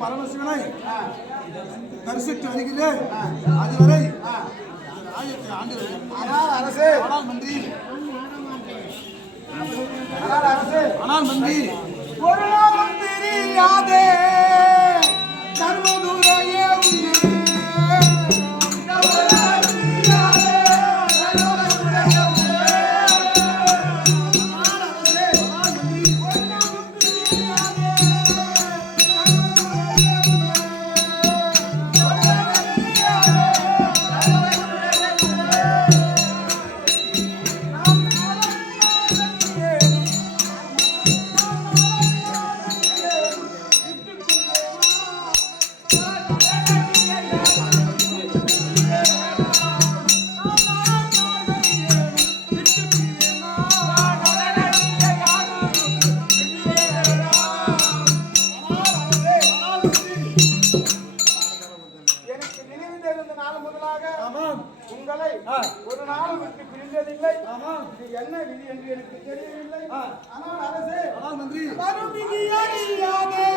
பரமசிவனை தரிசித்து வருகிறேன். அதுவரை ஆயத்தை ஆண்டு அரசே. ஆனால் மந்திரி ஒரு நாளும் தெரியாதே சர்வதூரையே உங்களை ஒரு நாள் விட்டு பிரிந்ததில்லை. இது என்ன விதி என்று எனக்கு தெரியவில்லை. ஆனால் அரசே வரும் விதியை அறியாதே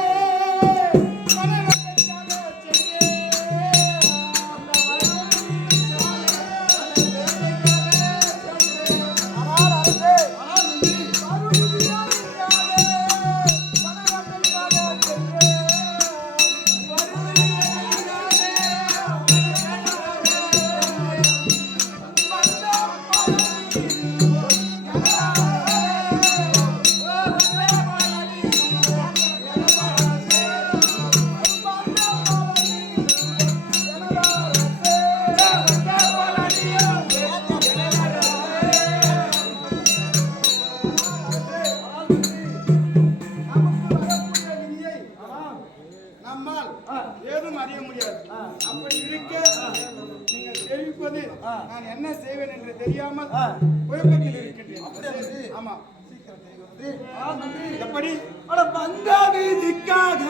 ஏதும் அறிய முடியாது. அப்படி இருக்க நீங்கள் தெரிவிப்பது நான் என்ன செய்வேன் என்று தெரியாமல் குழப்பத்தில் இருக்கின்றேன். ஆமா, எப்படி வந்த வீதிக்காக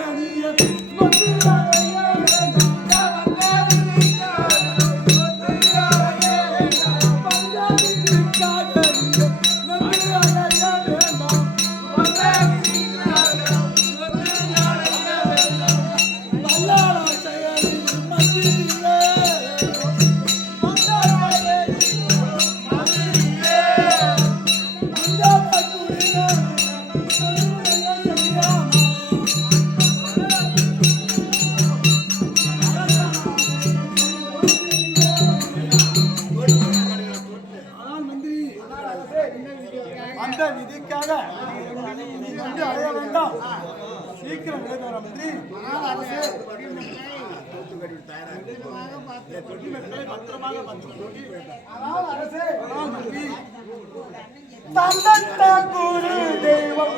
அந்த விதிக்காக வந்து அடைய வேண்டாம். சீக்கிரம் மந்திரி. தந்த குரு தெய்வம்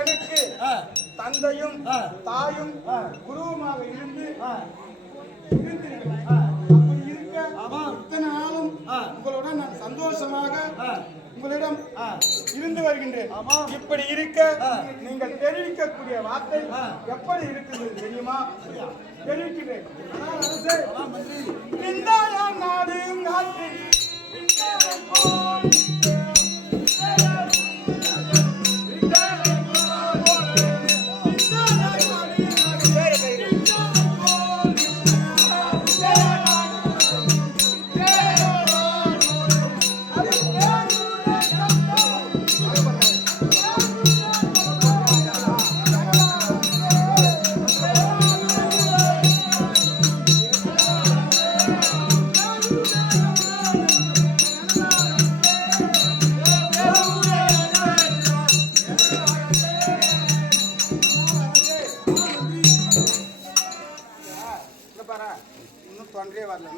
எனக்கு தந்தையும் தாயும் குருவுமாக இருந்து இத்தனை நாளும் உங்களுடன் நான் சந்தோஷமாக உங்களிடம் இருந்து வருகின்றேன். இப்படி இருக்க நீங்கள் தெரிவிக்கக்கூடிய வார்த்தை எப்படி இருக்குது தெரியுமா? தெரிவிக்கிறேன். நாடு தொண்டரே வரல